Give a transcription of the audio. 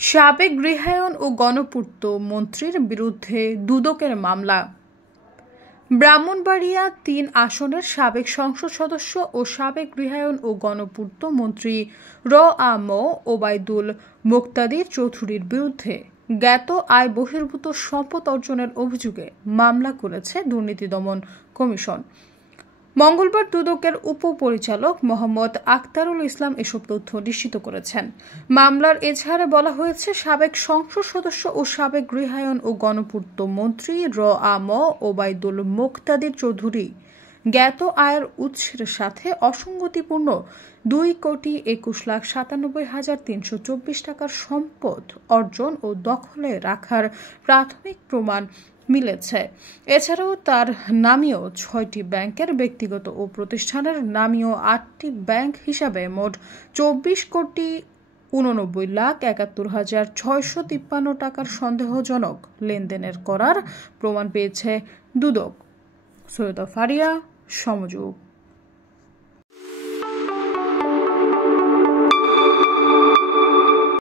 সাবেক গৃহায়ন ও গণপূর্ত মন্ত্রীর বিরুদ্ধে দুদকের মামলা। ব্রাহ্মণবাড়িয়া ৩ আসনের সাবেক সংসদ সদস্য ও সাবেক গৃহায়ন ও গণপূর্ত মন্ত্রী র.আ.ম. ওবায়দুল মোক্তাদির চৌধুরীর বিরুদ্ধে জ্ঞাত আয় বহির্ভূত সম্পদ অর্জনের অভিযোগে মামলা করেছে দুর্নীতি দমন কমিশন। মঙ্গলবার দুদকের উপপরিচালক মোহাম্মদ আখতারুল ইসলাম এসব তথ্য নিশ্চিত করেছেন। মামলার এজাহারে বলা হয়েছে, সাবেক সংসদ সদস্য ও সাবেক গৃহায়ন ও গণপূর্ত মন্ত্রী র.আ.ম. ওবায়দুল মোক্তাদির চৌধুরী জ্ঞাত আয়ের উৎসের সাথে অসঙ্গতিপূর্ণ 2,21,97,324 টাকার সম্পদ অর্জন ও দখলে রাখার প্রাথমিক প্রমাণ মিলেছে। এছাড়াও তার নামীয় 6টি ব্যাংকের ব্যক্তিগত ও প্রতিষ্ঠানের নামীয় 8টি ব্যাংক হিসাবে মোট 24,89,71,653 টাকার সন্দেহজনক লেনদেনের করার প্রমাণ পেয়েছে দুদক। সৈয়দা ফারিয়া, সমযোগ।